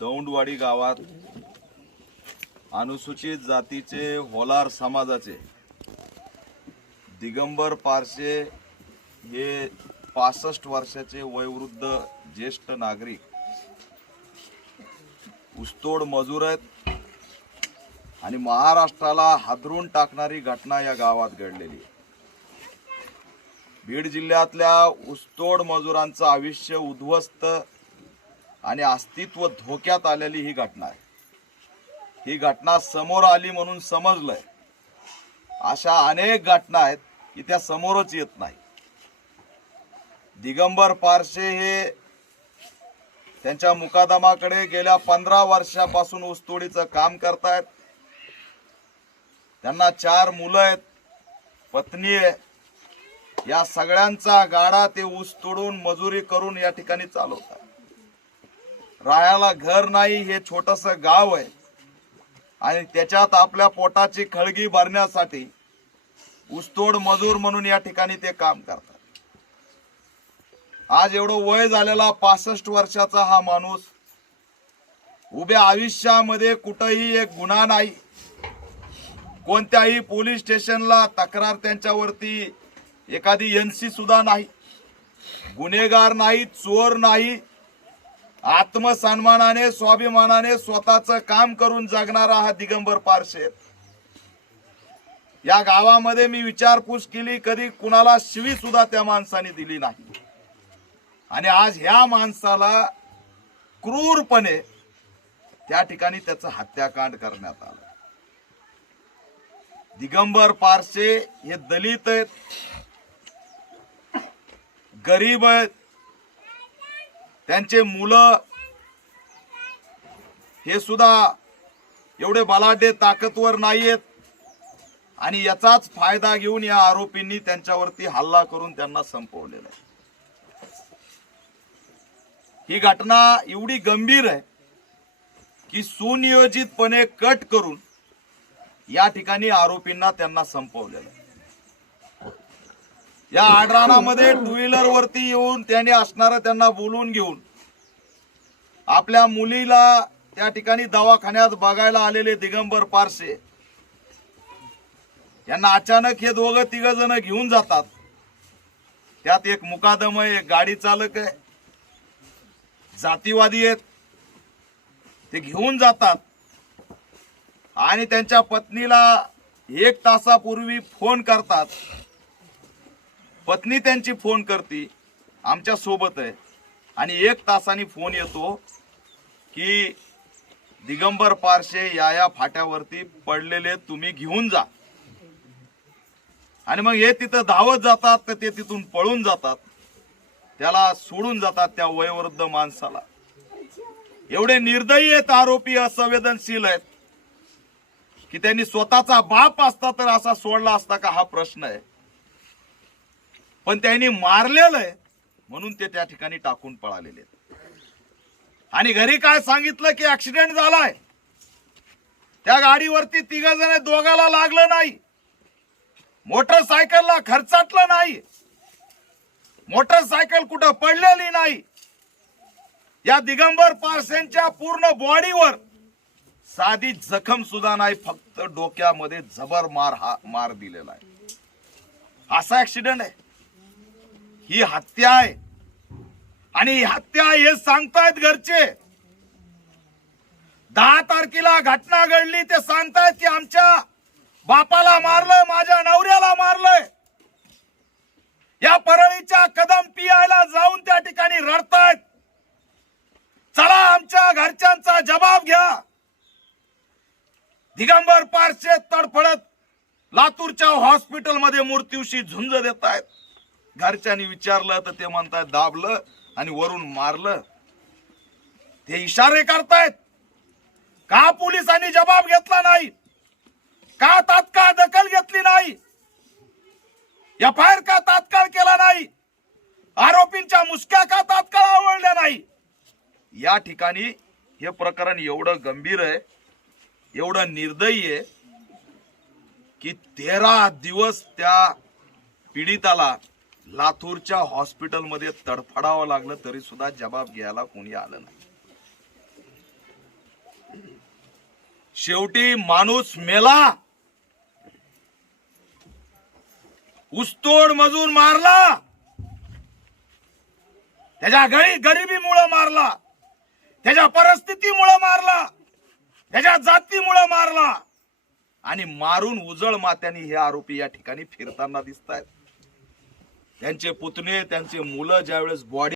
दौंडवाडी गावात अनुसूचित जातीचे होलार समाजाचे दिगंबर पारशे हे पासष्ट वर्षाचे वयोवृद्ध ज्येष्ठ नागरिक उस्तोड मजूर आहेत आणि महाराष्ट्राला हादरून टाकणारी घटना या गावात घडलेली आहे. बीड जिल्ह्यातल्या उस्तोड मजुरांचं आयुष्य उद्ध्वस्त आणि अस्तित्व धोक्यात आलेली ही घटना आहे. ही घटना समोर आली म्हणून समजलंय. अशा अनेक घटना आहेत की त्या समोरच येत नाही. दिगंबर पारशे हे त्यांच्या मुकादमाकडे गेल्या पंधरा वर्षापासून ऊसतोडीचं काम करतायत. त्यांना चार मुलं आहेत पत्नी आहे. या सगळ्यांचा गाडा ते ऊस तोडून मजुरी करून या ठिकाणी चालवतात रायाला घर नाही हे छोटस गाव आहे. आणि त्याच्यात आपल्या पोटाची खळगी भरण्यासाठी ऊसतोड मजूर म्हणून या ठिकाणी ते काम करतात. आज एवढं वय झालेला पासष्ट वर्षाचा हा माणूस उभ्या आयुष्यामध्ये कुठंही एक गुन्हा नाही. कोणत्याही पोलीस स्टेशनला तक्रार त्यांच्यावरती एखादी एनसी सुद्धा नाही. गुन्हेगार नाही चोर नाही आत्मसन्मानाने स्वाभिमानाने स्वतःचं काम करून जगणारा हा दिगंबर पारशे या गावामध्ये मी विचारपूस केली कधी कुणाला शिवी सुद्धा त्या माणसाने दिली नाही. आणि आज ह्या माणसाला क्रूरपणे त्या ठिकाणी त्याचं हत्याकांड करण्यात आलं. दिगंबर पारसे हे दलित आहेत गरीब आहेत त्यांचे मुलं हे सुद्धा एवढे बलाढ्य ताकदवर नाहीयेत. आणि याचाच फायदा घेऊन या आरोपींनी त्यांच्यावरती हल्ला करून त्यांना संपवलेला आहे. ही घटना एवढी गंभीर आहे की सुनियोजितपणे कट करून या ठिकाणी आरोपींना त्यांना संपवलेलं आहे. या आडराणामध्ये टू व्हीलर वरती येऊन त्याने असणारं त्यांना बोलून घेऊन आपल्या मुलीला त्या ठिकाणी दवाखान्यात बघायला आलेले दिगंबर पारसे यांना अचानक हे दोघं तिघ जण घेऊन जातात. त्यात एक मुकादम आहे एक गाडी चालक आहे. जातीवादी आहेत. ते घेऊन जातात. आणि त्यांच्या पत्नीला एक तासापूर्वी फोन करतात. पत्नी त्यांची फोन करते आमच्यासोबत आहे. आणि एक तासाने फोन येतो की दिगंबर पारशे या या फाट्यावरती पडलेले तुम्ही घेऊन जा. आणि मग हे तिथं धावत जातात तर ते तिथून पळून जातात. त्याला सोडून जातात त्या वयोवृद्ध माणसाला. एवढे निर्दयी आहेत आरोपी असंवेदनशील आहेत. की त्यांनी स्वतःचा बाप असता तर असा सोडला असता का हा प्रश्न आहे. पण त्यांनी मारलेलं आहे. म्हणून ते त्या ठिकाणी टाकून पळालेले आणि घरी काय सांगितलं की ऍक्सिडेंट झालाय? त्या गाडीवरती तिघ जण दोघाला लागलं नाही. मोटरसायकलला खर्चाटलं नाही. मोटरसायकल कुठं पडलेली नाही. या दिगंबर पारसेंच्या पूर्ण बॉडीवर साधी जखम सुद्धा नाही फक्त डोक्यामध्ये जबर मार हा मार दिलेला आहे. असा ऍक्सिडेंट आहे. ही हत्या आहे. आणि हत्या हे सांगतायत घरचे. दहा तारखेला घटना घडली ते सांगतायत की आमच्या बापाला मारलंय माझ्या नवऱ्याला मारलंय. या परळीच्या कदम पियायला जाऊन त्या ठिकाणी रडतायत. चला आमच्या घरच्यांचा जबाब घ्या. दिगंबर पारशेत तडफडत लातूरच्या हॉस्पिटलमध्ये मृत्यूशी झुंज देत आहेत घरच्यांनी विचारलं तर ते म्हणतात दाबलं आणि वरून मारलं. ते इशारे करतायत. का पोलिसांनी जबाब घेतला नाही? का तात्काळ दखल घेतली नाही? एफ आय आर का तात्काळ केला नाही? आरोपींच्या मुसक्या का तात्काळ आवडल्या नाही? या ठिकाणी हे प्रकरण एवढं गंभीर आहे एवढं निर्दयी आहे की तेरा दिवस त्या पीडिताला लातूरच्या हॉस्पिटलमध्ये तडफडावं लागलं तरी सुद्धा जबाब घ्यायला कोणी आलं नाही. शेवटी माणूस मेला. उस्तोड मजूर मारला. त्याच्या गरी गरिबीमुळं मारला. त्याच्या परिस्थितीमुळं मारला. त्याच्या जातीमुळं मारला. आणि मारून उजळ मात्याने हे आरोपी या ठिकाणी फिरताना दिसत आहेत त्यांचे पुतणे त्यांचे मुलं ज्यावेळेस बॉडी